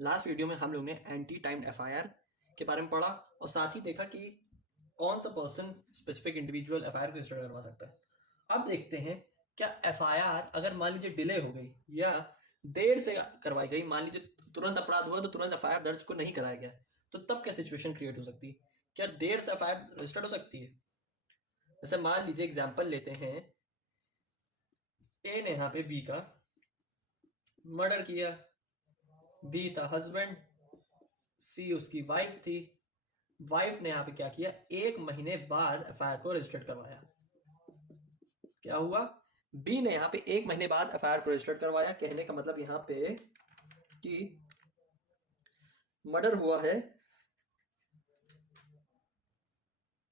Last video में हम लोग ने एंटी टाइम्ड एफआईआर के बारे में पढ़ा और साथ ही देखा कि कौन सा पर्सन स्पेसिफिक इंडिविजुअल एफआईआर को रजिस्टर करवा सकता है। अब देखते हैं क्या एफआईआर अगर मान लीजिए डिले हो गई या देर से करवाई गई, मान लीजिए तुरंत अपराध हुआ तो तुरंत एफआईआर दर्ज को नहीं कराया गया, तो तब क्या सिचुएशन क्रिएट हो सकती है? क्या देर से एफआईआर रजिस्टर्ड हो सकती है? जैसे मान लीजिए एग्जाम्पल लेते हैं, ए ने यहाँ पे बी का मर्डर किया, बी था हस्बैंड, सी उसकी वाइफ थी। वाइफ ने यहाँ पे क्या किया, 1 महीने बाद एफआईआर को रजिस्टर्ड करवाया। क्या हुआ, बी ने यहाँ पे 1 महीने बाद एफआईआर को रजिस्टर्ड करवाया। कहने का मतलब यहाँ पे कि मर्डर हुआ है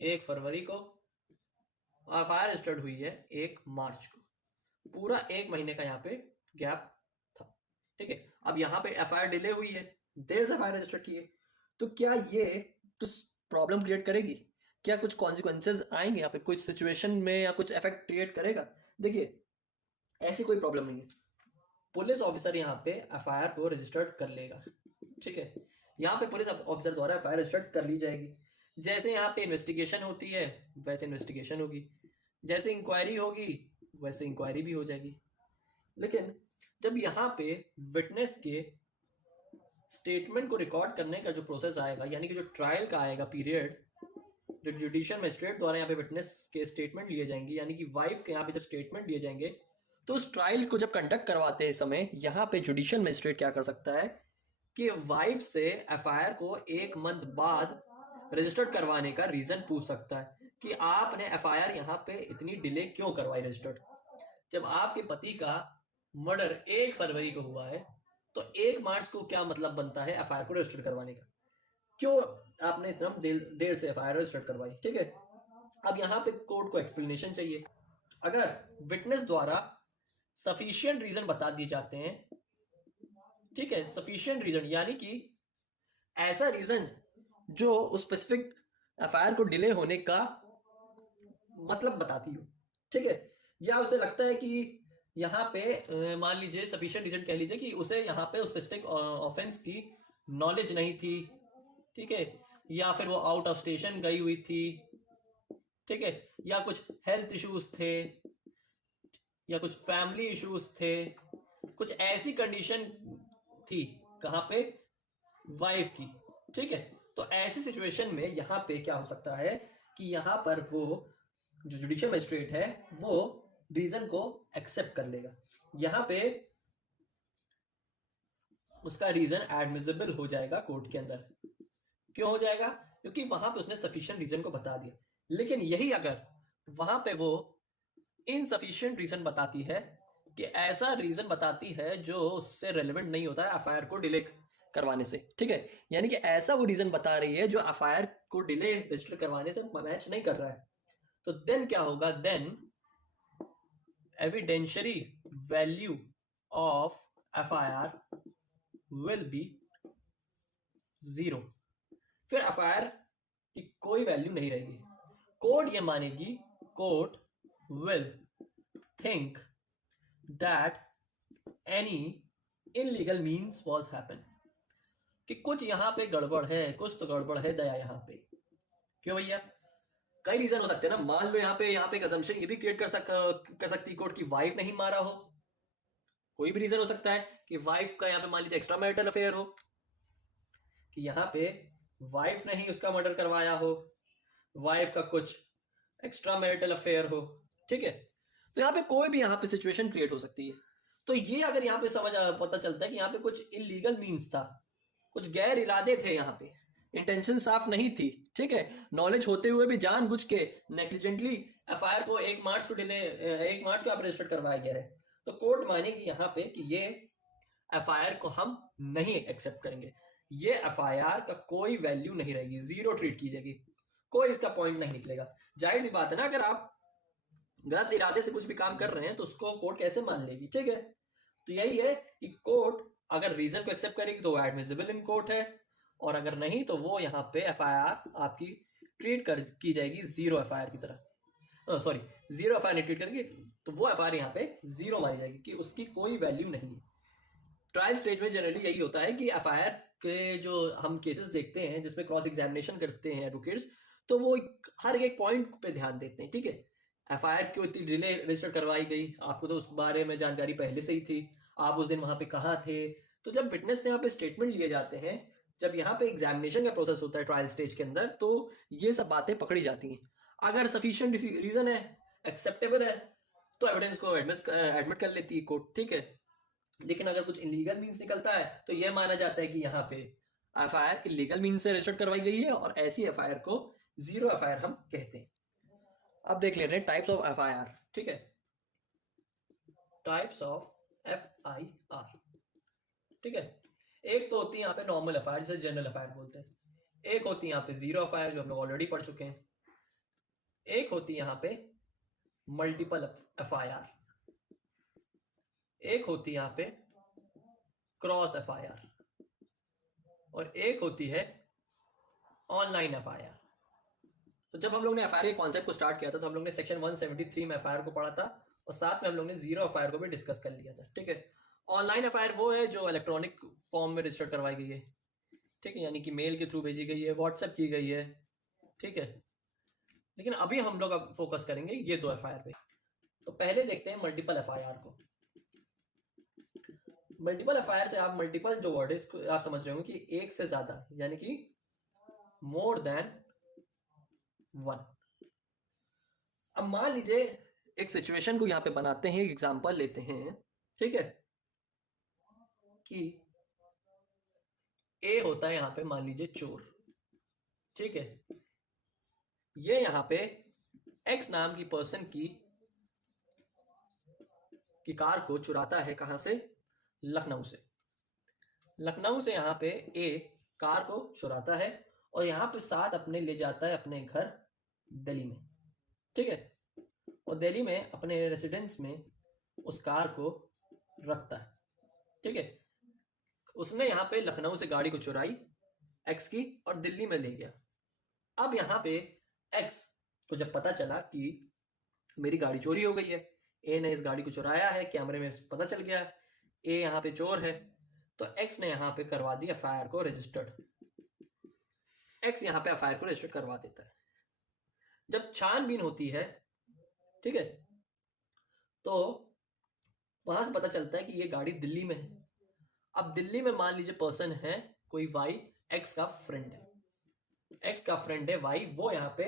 1 फरवरी को, एफआईआर रजिस्टर्ड हुई है 1 मार्च को। पूरा 1 महीने का यहाँ पे गैप था। ठीक है, अब यहाँ पे एफआईआर डिले हुई है, देर से एफआईआर रजिस्टर की है, तो क्या ये तो प्रॉब्लम क्रिएट करेगी? क्या कुछ कॉन्सिक्वेंसेज आएंगे यहाँ पे, कुछ सिचुएशन में या कुछ इफेक्ट क्रिएट करेगा? देखिए, ऐसी कोई प्रॉब्लम नहीं है। पुलिस ऑफिसर यहाँ पे एफआईआर को रजिस्टर्ड कर लेगा। ठीक है, यहाँ पे पुलिस ऑफिसर द्वारा एफआईआर रजिस्टर्ड कर ली जाएगी। जैसे यहाँ पे इन्वेस्टिगेशन होती है वैसे इन्वेस्टिगेशन होगी, जैसे इंक्वायरी होगी वैसे इंक्वायरी भी हो जाएगी। लेकिन जब यहाँ पे विटनेस के स्टेटमेंट को रिकॉर्ड करने का जो प्रोसेस आएगा, यानी कि जो ट्रायल का आएगा पीरियड, जो जुडिशियल मजिस्ट्रेट द्वारा यहाँ पे विटनेस के स्टेटमेंट लिए जाएंगे, यानी कि वाइफ के यहाँ पे जब स्टेटमेंट लिए जाएंगे, तो उस ट्रायल को जब कंडक्ट करवाते समय यहाँ पे जुडिशियल मजिस्ट्रेट क्या कर सकता है कि वाइफ से एफआईआर को 1 मंथ बाद रजिस्टर्ड करवाने का रीजन पूछ सकता है कि आपने एफआईआर यहाँ पे इतनी डिले क्यों करवाई रजिस्टर्ड। जब आपके पति का मर्डर 1 फरवरी को हुआ है तो 1 मार्च को क्या मतलब बनता है एफआईआर को रजिस्टर करवाने का? क्यों आपने इतना देर से एफआईआर रजिस्टर करवाई? ठीक है, अब यहाँ पे कोर्ट को एक्सप्लेनेशन चाहिए। अगर विटनेस द्वारा सफिशियंट रीजन बता दिए जाते हैं, ठीक है, सफिशियंट रीजन यानी कि ऐसा रीजन जो उस स्पेसिफिक एफआईआर को डिले होने का मतलब बताती हो, ठीक है, या उसे लगता है कि यहाँ पे मान लीजिए सफिशिएंट रीजन कह लीजिए कि उसे यहाँ पे उस स्पेसिफिक ऑफेंस की नॉलेज नहीं थी, ठीक है, या फिर वो आउट ऑफ स्टेशन गई हुई थी, ठीक है, या कुछ हेल्थ इश्यूज थे, या कुछ फैमिली इश्यूज थे, कुछ ऐसी कंडीशन थी कहाँ पे, वाइफ की। ठीक है, तो ऐसी सिचुएशन में यहाँ पे क्या हो सकता है कि यहाँ पर वो जो जुडिशियल मजिस्ट्रेट है वो रीजन को एक्सेप्ट कर लेगा। यहाँ पे उसका रीजन एडमिसिबल हो जाएगा कोर्ट के अंदर। क्यों हो जाएगा? क्योंकि वहां पे उसने सफिशिएंट रीजन को बता दिया। लेकिन यही अगर वहां पे वो इनसफिशिएंट रीजन बताती है, कि ऐसा रीजन बताती है जो उससे रेलेवेंट नहीं होता है एफआईआर को डिले करवाने से, ठीक है, यानी कि ऐसा वो रीजन बता रही है जो एफआईआर को डिले रजिस्टर करवाने से मैच नहीं कर रहा है, तो देन क्या होगा, then evidentiary value of FIR will be 0। फिर एफआईआर की कोई वैल्यू नहीं रहेगी। कोर्ट ये मानेगी, court will think that any illegal means was happen, कि कुछ यहाँ पे गड़बड़ है, कुछ तो गड़बड़ है दया यहाँ पे। क्यों भैया? कई रीजन हो सकते हैं ना। मान लो यहाँ पे एक असम्पशन ये भी क्रिएट कर सकती कोर्ट की वाइफ नहीं मारा हो। कोई भी रीजन हो सकता है कि वाइफ का यहाँ पे मान लीजिए एक्स्ट्रा मैरिटल अफेयर हो, कि यहाँ पे वाइफ ने ही उसका मर्डर करवाया हो, वाइफ का कुछ एक्स्ट्रा मैरिटल अफेयर हो, ठीक है, तो यहाँ पे कोई भी यहाँ पे सिचुएशन क्रिएट हो सकती है। तो ये अगर यहाँ पे पता चलता है कि यहाँ पे कुछ इलीगल मीन्स था, कुछ गैर इरादे थे, यहाँ पे इंटेंशन साफ नहीं थी, ठीक है, नॉलेज होते हुए भी जानबूझ के नेग्लिजेंटली एफआईआर को 1 मार्च को डिले 1 मार्च को रजिस्टर करवाया गया है, तो कोर्ट मानेगी यहाँ पे कि ये एफआईआर को हम नहीं एक्सेप्ट करेंगे, ये एफआईआर का कोई वैल्यू नहीं रहेगी, 0 ट्रीट की जाएगी, कोई इसका पॉइंट नहीं निकलेगा। जाहिर सी बात है ना, अगर आप गलत इरादे से कुछ भी काम कर रहे हैं तो उसको कोर्ट कैसे मान लेगी? ठीक है, तो यही है कि कोर्ट अगर रीजन को एक्सेप्ट करेगी तो वो एडमिसिबल इन कोर्ट है, और अगर नहीं तो वो यहाँ पे एफआईआर आपकी ट्रीट की जाएगी 0 एफआईआर की तरह। सॉरी, 0 एफआईआर नहीं ट्रीट करेगी तो वो एफआईआर यहाँ पे 0 मानी जाएगी कि उसकी कोई वैल्यू नहीं है। ट्रायल स्टेज में जनरली यही होता है कि एफआईआर के जो हम केसेस देखते हैं जिसमें क्रॉस एग्जामिनेशन करते हैं एडवोकेट्स, तो वो हर एक पॉइंट पे ध्यान देते हैं, ठीक है। एफआईआर क्यों इतनी डिले रजिस्टर करवाई गई, आपको तो उस बारे में जानकारी पहले से ही थी, आप उस दिन वहां पे कहाँ थे। तो जब विटनेस से यहाँ पे स्टेटमेंट लिए जाते हैं, जब यहाँ पे एग्जामिनेशन का प्रोसेस होता है ट्रायल स्टेज के अंदर, तो ये सब बातें पकड़ी जाती हैं। अगर सफिशिएंट रीजन है, एक्सेप्टेबल है, तो एविडेंस को एडमिट कर लेती है कोर्ट, ठीक है। लेकिन अगर कुछ इलीगल मीन्स निकलता है तो यह माना जाता है कि यहाँ पे एफआईआर इलीगल मीन्स से रजिस्टर्ड करवाई गई है, और ऐसी एफआईआर को जीरो एफआईआर हम कहते हैं। अब देख लेते हैं टाइप्स ऑफ एफआईआर, ठीक है। टाइप्स ऑफ एफआईआर, ठीक है। एक तो होती है यहाँ पे नॉर्मल एफआईआर, जिसे जनरल एफआईआर बोलते हैं। एक होती है यहाँ पे जीरो एफआईआर, जो हम लोग ऑलरेडी पढ़ चुके हैं। एक होती है यहाँ पे मल्टीपल एफआईआर। एक होती है यहाँ पे क्रॉस एफआईआर, और एक होती है ऑनलाइन एफआईआर। तो जब हम लोग ने एफआईआर के कॉन्सेप्ट को स्टार्ट किया था, तो हम लोग ने सेक्शन 173 में एफआईआर को पढ़ा था, और साथ में हम लोग ने जीरो एफआईआर को भी डिस्कस कर लिया था, ठीक है। ऑनलाइन एफआईआर वो है जो इलेक्ट्रॉनिक फॉर्म में रजिस्टर करवाई गई है, ठीक है, यानी कि मेल के थ्रू भेजी गई है, व्हाट्सएप की गई है, ठीक है। लेकिन अभी हम लोग अब फोकस करेंगे ये दो एफआईआर पे। तो पहले देखते हैं मल्टीपल एफआईआर को। मल्टीपल एफआईआर से आप मल्टीपल जो वर्ड है इसको आप समझ रहे होंगे कि एक से ज्यादा, यानी कि मोर देन वन। अब मान लीजिए एक सिचुएशन को यहां पे बनाते हैं, एक एग्जांपल लेते हैं, ठीक है, कि ए होता है यहां पे मान लीजिए चोर, ठीक है। ये यहां पे एक्स नाम की पर्सन की कार को चुराता है, कहां से, लखनऊ से। लखनऊ से यहां पे ए कार को चुराता है और यहां पे साथ अपने ले जाता है अपने घर दिल्ली में, ठीक है। और दिल्ली में अपने रेसिडेंस में उस कार को रखता है, ठीक है। उसने यहां पे लखनऊ से गाड़ी को चुराई एक्स की और दिल्ली में ले गया। अब यहां पे एक्स को जब पता चला कि मेरी गाड़ी चोरी हो गई है, ए ने इस गाड़ी को चुराया है, कैमरे में पता चल गया ए यहां पे चोर है, तो एक्स ने यहां पे करवा दी एफआईआर को रजिस्टर्ड। एक्स यहां पे एफआईआर को रजिस्टर करवा देता है। जब छानबीन होती है, ठीक है, तो वहां से पता चलता है कि ये गाड़ी दिल्ली में है। अब दिल्ली में मान लीजिए पर्सन है कोई वाई, एक्स का फ्रेंड है, एक्स का फ्रेंड है वाई, वो यहां पे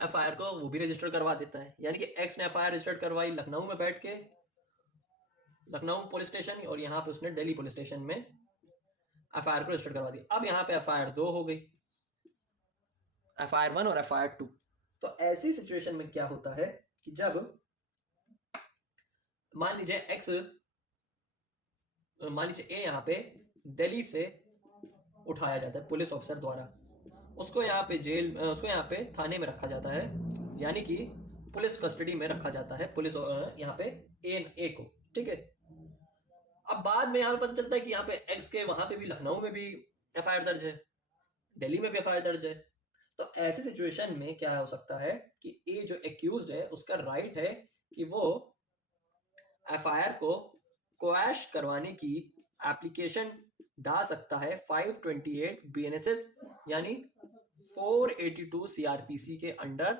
एफआईआर को वो भी रजिस्टर करवा देता है। यानी कि एक्स ने एफआईआर रजिस्टर करवाई लखनऊ में बैठ के, लखनऊ पुलिस स्टेशन, और यहां पे उसने दिल्ली पुलिस स्टेशन में एफआईआर को रजिस्टर करवा दी। अब यहां पे एफआईआर 2 हो गई, एफआईआर 1 और एफआईआर 2। तो ऐसी सिचुएशन में क्या होता है कि जब मान लीजिए एक्स, मान लीजिए ए यहां पे दिल्ली से उठाया जाता है पुलिस ऑफिसर द्वारा, उसको यहाँ पे जेल, उसको यहाँ पे थाने में रखा जाता है, यानी कि पुलिस कस्टडी में रखा जाता है पुलिस यहाँ पे ए को, ठीक है। अब बाद में यहाँ पे पता चलता है कि यहाँ पे एक्स के वहां पे भी, लखनऊ में भी एफआईआर दर्ज है, दिल्ली में भी एफआईआर दर्ज है। तो ऐसी सिचुएशन में क्या हो सकता है कि ए जो एक्यूज्ड है उसका राइट है कि वो एफआईआर को क्वैश करवाने की एप्लीकेशन डाल सकता है 528 बीएनएसएस यानी 482 सीआरपीसी के अंडर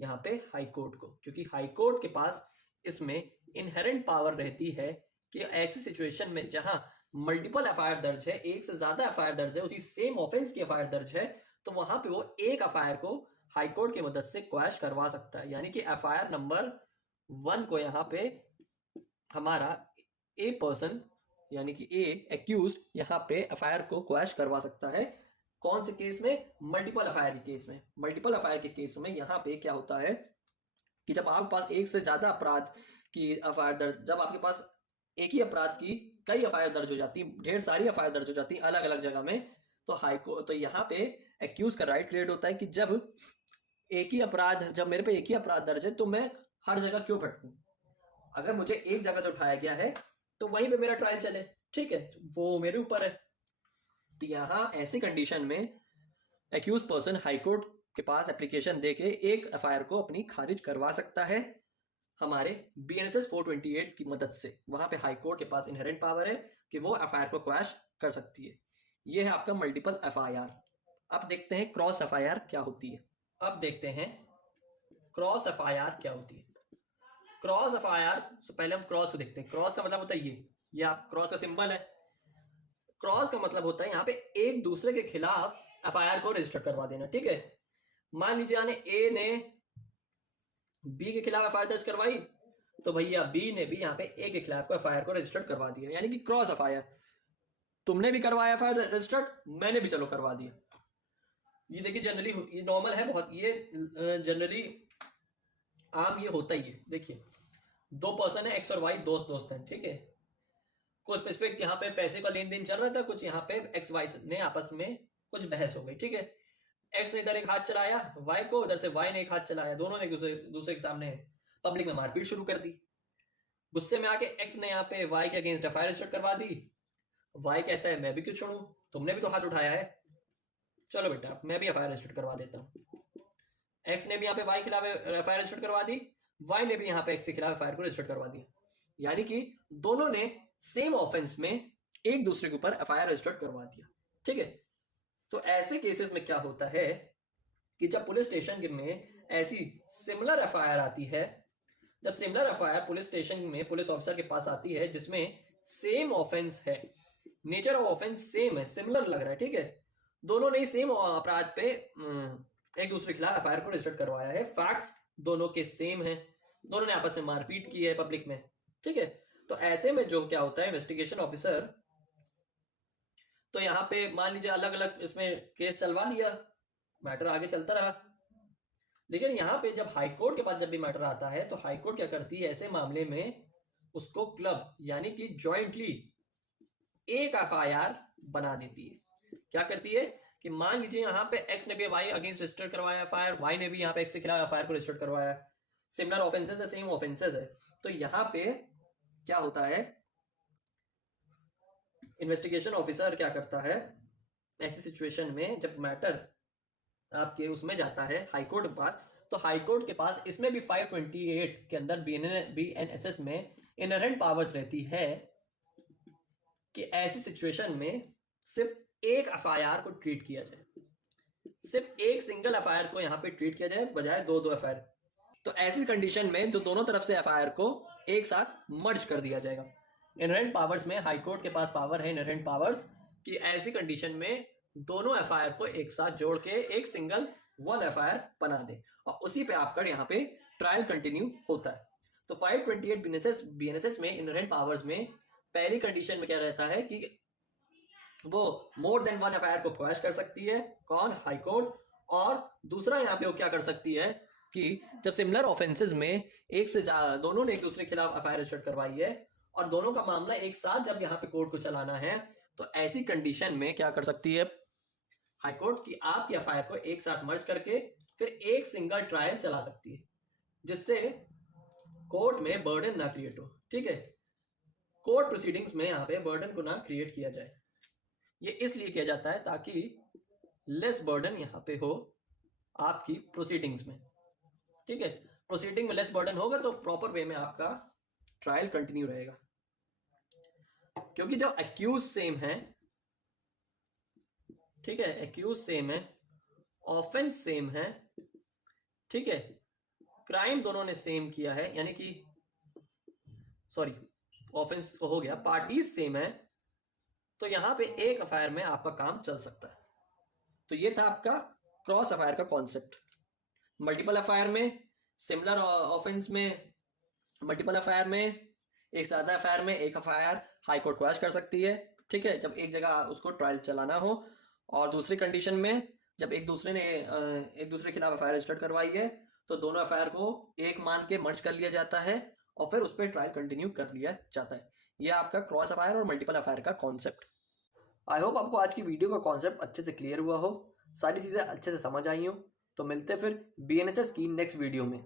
यहाँ पे हाई कोर्ट को, क्योंकि हाई कोर्ट के पास इसमें इनहेरेंट पावर रहती है कि ऐसी सिचुएशन में जहां मल्टीपल एफआईआर दर्ज है, एक से ज्यादा एफआईआर दर्ज है, उसी सेम ऑफेंस की एफआईआर दर्ज है, तो वहां पे वो एक एफआईआर को हाई कोर्ट की मदद से क्वैश करवा सकता है। यानी कि एफआईआर नंबर 1 को यहाँ पे हमारा ए पर्सन यानी कि ए एक्यूज्ड यहाँ पे एफआईआर को क्वैश करवा सकता है। कौन से केस में, मल्टीपल एफआईआर के केस में। मल्टीपल एफआईआर के केस में यहाँ पे क्या होता है कि जब आपके पास एक से ज्यादा अपराध की एफआईआर दर्ज, जब आपके पास एक ही अपराध की कई एफआईआर दर्ज हो जाती, ढेर सारी एफआईआर दर्ज हो जाती अलग अलग जगह में, तो तो यहाँ पे एक्यूज का राइट क्रिएट होता है कि जब एक ही अपराध, जब मेरे पे एक ही अपराध दर्ज है तो मैं हर जगह क्यों भटकूं, अगर मुझे एक जगह से उठाया गया है तो वहीं पे मेरा ट्रायल चले, ठीक है, वो मेरे ऊपर है। तो यहाँ ऐसी कंडीशन में एक्यूज पर्सन हाई कोर्ट के पास एप्लीकेशन देके एक एफआईआर को अपनी खारिज करवा सकता है। हमारे BNSS 428 की मदद से। वहां पे हाई कोर्ट के पास इनहेरेंट पावर है कि वो FIR को क्वैश कर सकती है। ये है आपका मल्टीपल FIR। अब देखते हैं क्रॉस FIR क्या होती है। अब देखते हैं क्रॉस FIR क्या होती है। क्रॉस FIR से पहले हम क्रॉस को देखते हैं। क्रॉस का मतलब होता है ये आप क्रॉस का सिंबल है। क्रॉस का मतलब होता है यहाँ पे एक दूसरे के खिलाफ FIR को रजिस्टर करवा देना। ठीक है, मान लीजिए ए ने बी के खिलाफ FIR दर्ज करवाई, तो भैया बी ने भी यहाँ पे ए के खिलाफ को FIR को रजिस्टर करवा दिया, यानी कि क्रॉस FIR। तुमने भी करवाया FIR रजिस्टर्ड, मैंने भी चलो करवा दिया। ये देखिए जनरली ये नॉर्मल है बहुत, ये जनरली आम ये होता ही है। देखिए दो पर्सन है, एक्स और वाई, दोस्त हैं। ठीक है, कुछ स्पेसिफिक यहाँ पे पैसे का लेन देन चल रहा था, कुछ यहाँ पे एक्स वाई ने आपस में कुछ बहस हो गई। ठीक है, एक्स ने इधर एक हाथ चलाया वाई को, उधर से वाई ने एक हाथ चलाया, दोनों ने दूसरे के सामने पब्लिक में मारपीट शुरू कर दी। गुस्से में आके एक्स ने यहाँ पे वाई के अगेंस्ट FIR रजिस्टर करवा दी। वाई कहता है मैं भी क्यों छोड़ू, तुमने भी तो हाथ उठाया है, चलो बेटा मैं भी FIR रजिस्टर करवा देता हूँ। एक्स ने भी यहाँ पे वाई के खिलाफ FIR रजिस्टर करवा दी, वाई ने भी यहाँ पे एक्स के खिलाफ FIR को रजिस्टर करवा दिया, यानी कि दोनों ने सेम ऑफेंस में एक दूसरे के ऊपर FIR रजिस्टर करवा दिया। ठीक है, तो ऐसे केसेस में क्या होता है कि जब पुलिस स्टेशन में ऐसी सिमिलर FIR आती है, जब सिमिलर FIR पुलिस स्टेशन में पुलिस ऑफिसर के पास आती है जिसमें सेम ऑफेंस है, नेचर ऑफ ऑफेंस सेम है, सिमिलर लग रहा है, ठीक है, दोनों ने सेम अपराध पे एक दूसरे के खिलाफ FIR को रजिस्टर करवाया है, फैक्ट्स दोनों के सेम हैं, दोनों ने आपस में मारपीट की है पब्लिक में। ठीक है, तो ऐसे में जो क्या होता है, इन्वेस्टिगेशन ऑफिसर तो यहाँ पे मान लीजिए अलग अलग इसमें केस चलवा दिया, मैटर आगे चलता रहा, लेकिन यहाँ पे जब हाई कोर्ट के पास जब भी मैटर आता है तो हाई कोर्ट क्या करती है, ऐसे मामले में उसको क्लब यानी कि जॉइंटली एक FIR बना देती है। क्या करती है कि मान लीजिए यहाँ पे एक्स ने भी वाई अगेंस्ट रजिस्टर करवाया FIR, वाई ने भी यहाँ पे एक्स के खिलाफ FIR को रजिस्टर करवाया, सिमिलर ऑफेंसेस है, सेम ऑफेंसेस है, तो यहाँ पे क्या होता है, इन्वेस्टिगेशन ऑफिसर क्या करता है ऐसी सिचुएशन में, जब मैटर आपके उसमें जाता है हाई कोर्ट के पास, तो हाई कोर्ट के पास इसमें भी 528 के अंदर BNSS में इनहेरेंट पावर्स रहती है कि ऐसी सिचुएशन में सिर्फ एक FIR को ट्रीट किया जाए, सिर्फ एक सिंगल FIR को यहाँ पे ट्रीट किया जाए बजाय दो FIR। तो ऐसी कंडीशन में तो दोनों तरफ से FIR को एक साथ मर्ज कर दिया जाएगा। इनहेरेंट पावर्स में हाई कोर्ट के पास पावर है इनहेरेंट पावर्स कि ऐसी कंडीशन में दोनों FIR को एक साथ जोड़ के एक सिंगल वन FIR बना दे और उसी पे आपका यहाँ पे ट्रायल कंटिन्यू होता है। तो 528 BNSS में इनहेरेंट पावर्स में पहली कंडीशन में क्या रहता है कि वो मोर देन वन FIR को क्वैश कर सकती है, कौन, हाई कोर्ट, और दूसरा यहाँ पे वो क्या कर सकती है कि जब सिमिलर ऑफेंसेस में एक से दोनों ने एक दूसरे के खिलाफ FIR रजिस्टर करवाई है और दोनों का मामला एक साथ जब यहाँ पे कोर्ट को चलाना है, तो ऐसी कंडीशन में क्या कर सकती है हाई कोर्ट की आपकी FIR को एक साथ मर्ज करके फिर एक सिंगल ट्रायल चला सकती है, जिससे कोर्ट में बर्डन ना क्रिएट हो। ठीक है, कोर्ट प्रोसीडिंग्स में यहाँ पे बर्डन को ना क्रिएट किया जाए, ये इसलिए किया जाता है ताकि लेस बर्डन यहाँ पे हो आपकी प्रोसीडिंग्स में। ठीक है, प्रोसीडिंग में लेस बर्डन होगा तो प्रॉपर वे में आपका ट्रायल कंटिन्यू रहेगा, क्योंकि जब एक्यूज सेम है, ठीक है, एक्यूज सेम है, ऑफेंस सेम है, ठीक है, क्राइम दोनों ने सेम किया है, यानी कि सॉरी ऑफेंस तो हो गया, पार्टीज सेम है, तो यहां पे एक FIR में आपका काम चल सकता है। तो ये था आपका क्रॉस FIR का कॉन्सेप्ट। मल्टीपल FIR में, सिमिलर ऑफेंस में, मल्टीपल FIR में, एक सादा FIR में एक FIR हाई कोर्ट क्वैश कर सकती है। ठीक है, जब एक जगह उसको ट्रायल चलाना हो, और दूसरी कंडीशन में जब एक दूसरे ने एक दूसरे के खिलाफ FIR रजिस्टर करवाई है तो दोनों FIR को एक मान के मर्ज कर लिया जाता है और फिर उस पर ट्रायल कंटिन्यू कर लिया जाता है। ये आपका क्रॉस FIR और मल्टीपल FIR का कॉन्सेप्ट। आई होप आपको आज की वीडियो का कॉन्सेप्ट अच्छे से क्लियर हुआ हो, सारी चीज़ें अच्छे से समझ आई हो। तो मिलते फिर BNSS की नेक्स्ट वीडियो में।